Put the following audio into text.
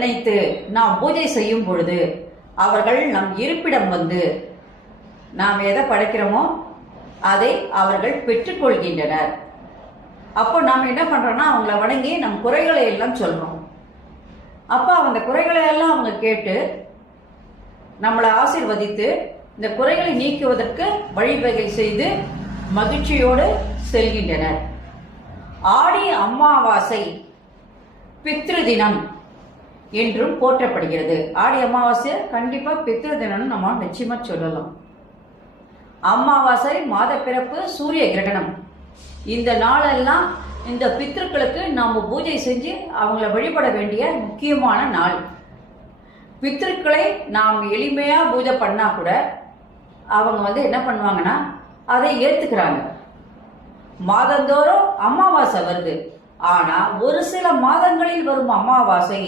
நினைத்து நாம் பூஜை செய்யும் பொழுது அவர்கள் நம் இருப்பிடம் வந்து நாம் எதை படைக்கிறோமோ அதை அவர்கள் பெற்றுக்கொள்கின்றனர். அப்போ நாம் என்ன பண்றோம்னா அவங்கள வணங்கி நம் குறைகளை எல்லாம் சொல்றோம். அப்போ அந்த குறைகளை எல்லாம் அவங்க கேட்டு நம்மளை ஆசீர்வதித்து இந்த குறைகளை நீக்குவதற்கு வழிவகை செய்து மகிழ்ச்சியோடு செல்கின்றனர். ஆடி அமாவாசை பித்ரு தினம் என்றும் போற்றப்படுகிறது. ஆடி அமாவாசை கண்டிப்பா பித்ரு தினம் நம்ம நிச்சயமா சொல்லலாம். அமாவாசை மாத பிறப்பு சூரிய கிரகணம் இந்த நாளெல்லாம் இந்த பித்ருக்களுக்கு நாம பூஜை செஞ்சு அவங்கள வழிபட வேண்டிய முக்கியமான நாள். பித்ருக்களை நாம் எளிமையா பூஜை பண்ணா கூட அவங்க வந்து என்ன பண்ணுவாங்கன்னா அதை ஏத்துக்கிறாங்க. மாதந்தோறும் அமாவாசை வருது. ஆனா ஒரு சில மாதங்களில் வரும் அமாவாசை